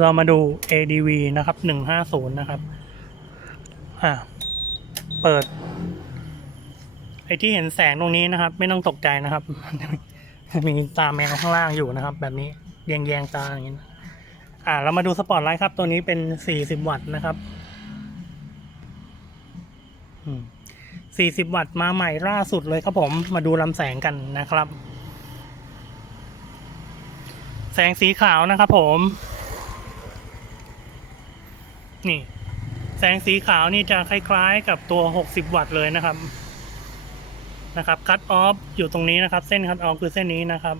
เรามาดู ADV นะครับ 150 นะครับ อ่า เปิด ไอที่เห็นแสงตรงนี้นะครับ ไม่ต้องตกใจนะครับ มีตาแมวข้างล่างอยู่นะครับ แบบนี้แยงแยงๆตาอย่างนี้ อ่า เรามาดูสปอตไลท์ครับ ตัวนี้เป็น 40 วัตต์นะครับ40 วัตต์มาใหม่ล่าสุดเลยครับผม มาดูลำแสงกันนะครับ แสงสีขาวนะครับผม นี่ แสงสีขาวนี่จะคล้ายๆ กับตัว 60 วัตต์เลยนะครับ นะครับคัตออฟอยู่ตรงนี้นะครับ เส้นคัตออฟคือเส้นนี้นะครับ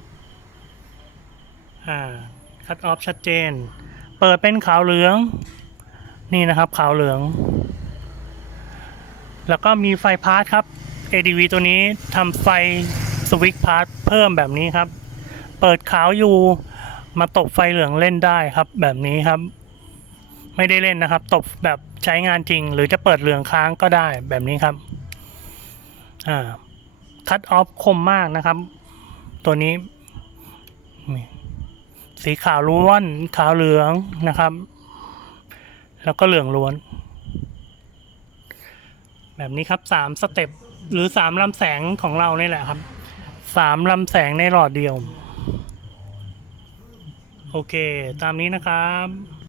อ่าคัตออฟชัดเจน เปิดเป็นขาวเหลือง นี่นะครับขาวเหลือง แล้วก็มีไฟพาร์ทครับ ADV ตัวนี้ทำไฟสวิตช์พาร์ทเพิ่มแบบนี้ครับ เปิดขาวอยู่มาตบไฟเหลืองเล่นได้ครับแบบนี้ครับ ไม่ได้เล่นนะครับ ตบแบบใช้งานจริง หรือจะเปิดเหลืองค้างก็ได้แบบนี้ครับอ่าคัตออฟคมมากนะครับ ตัวนี้ สีขาวล้วนขาวเหลืองนะครับ แล้วก็เหลืองล้วน แบบนี้ครับสามสเต็ปหรือสามลำแสงของเรานี่แหละครับสามลำแสงในหลอดเดียว โอเค ตามนี้นะครับ